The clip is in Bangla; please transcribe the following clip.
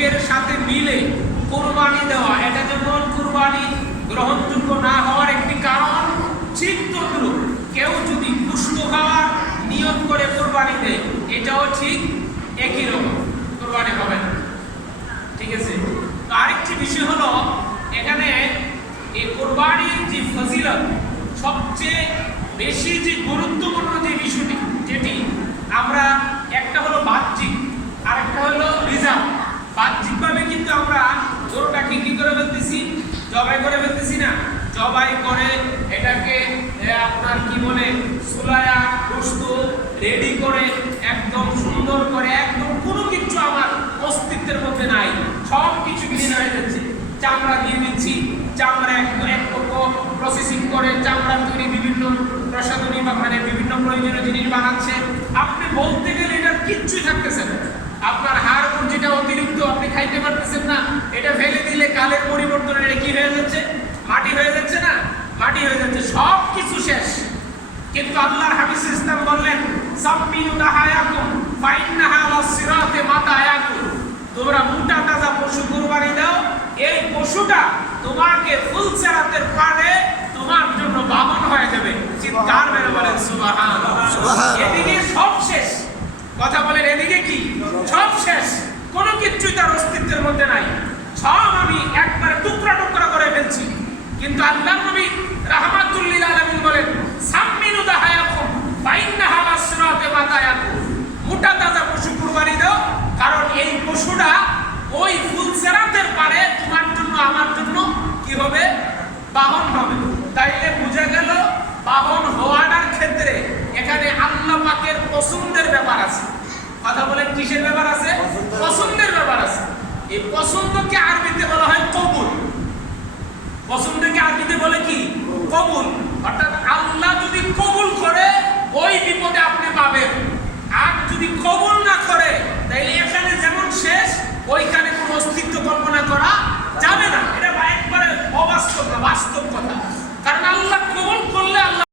লোকের সাথে মিলে কুরবানি দেওয়া, এটা যেমন কুরবানি গ্রহণযোগ্য না হওয়ার একটি কারণ, ঠিক তদ্রূপ কেউ যদি গোশত খাওয়ার নিয়ত করে কুরবানি দেয়, এটাও ঠিক একই রকম, কুরবানি হবে না। ঠিক আছে? তো আরেকটি বিষয় হলো, এখানে এই কুরবানির যে ফজিলত, সবচেয়ে বেশি যে গুরুত্বপূর্ণ যে বিষয়টি, যেটি আমরা, একটা হলো বাহ্যিক আর একটা হলো রিজার্ভ। বাহ্যিকভাবে কিন্তু আমরা গরুটাকে কি করে ফেলতেছি, জবাই করে ফেলতেছি না, জবাই করে এটাকে আপনার কি বলে সুলায়া গোশত রেডি করে একদম সুন্দর করে, একদম কোনো কিছু আমার অস্তিত্বের মধ্যে নাই, সব কিছু বিলীন হয়ে যাচ্ছে। চামড়া দিয়ে দিচ্ছি, চামড়া এক প্রসেসিং করে চামড়া তৈরি, বিভিন্ন প্রসাধনী বা মানে বিভিন্ন প্রয়োজনীয় জিনিস বানাচ্ছে। আপনি বলতে গেলে এটার কিচ্ছুই থাকতেছে না। আপনার হাড় যেটা অতিরিক্ত আপনি খাইতে পারতেছেন না, এটা ফেলে দিলে কালের পরিবর্তনে এটা কি হয়ে যাচ্ছে, মাটি হয়ে যাচ্ছে না, মাটি হয়ে যাচ্ছে, সব কিছু শেষ। কিন্তু আল্লাহর হাবিব ইসলাম বললেন, সাম্মিনু দাহায়াকুম ফাইন্নাহা লাসিরাতে মাতায়াকুম, তোমরা মোটা তাজা পশু কুরবানি দাও, এই পশুটা তোমাকে ফুলসিরাতের পারে তোমার জন্য বাহন হয়ে যাবে। চিৎকার মেরে বলেন সুবহানাল্লাহ। এদিকে সব শেষ, কথা বলেন, এদিকে কি সব শেষ, কোনো কিছুই তার অস্তিত্বের মধ্যে নাই, সব আমি একবারে টুকরা টুকরা করে ফেলছি। কিন্তু আল্লাহর নবী রাহমাতুল লিল আলামিন বলেন, সাম্মিনু দাহায়াকুম ফাইন্নাহা লাসিরাতে মাতায়াকুম, মোটা তাজা পশু কুরবানি দাও, কারণ এই পশুটা ওই ফুলসিরাতের পারে তোমার জন্য আমার জন্য কি হবে, বাহন হবে। তাইলে বুঝা গেল বাহন হওয়ার ক্ষেত্রে এখানে আল্লাহ পাকের পছন্দের ব্যাপার আছে। কথা বলেন, কিসের ব্যাপার আছে? পছন্দের ব্যাপার আছে। এই পছন্দকে আরবিতে বলা হয় কবুল। পছন্দকে আরবিতে বলে কি? কবুল। অর্থাৎ আল্লাহ যদি কবুল করে ওই বিপদে আপনি পাবেন, আর যদি কবুল না করে তাইলে এখানে যেমন শেষ, ওইখানে কোনো অস্তিত্ব কল্পনা করা যাবে না। এটা একবারে অবাস্তব না, বাস্তব কথা। কারণ আল্লাহ